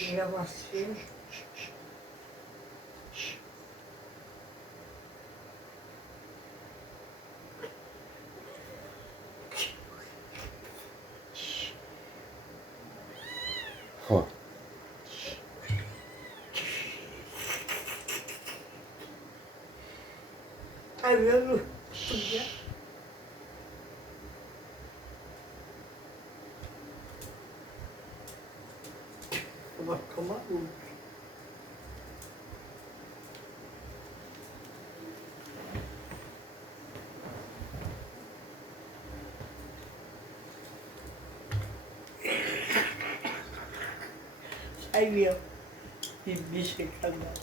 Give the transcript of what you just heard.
Yavaş yürü. Ha. Ay yavrum. Ya. Bak tamam mı? Ay yavrum. Bir şey kalmadı.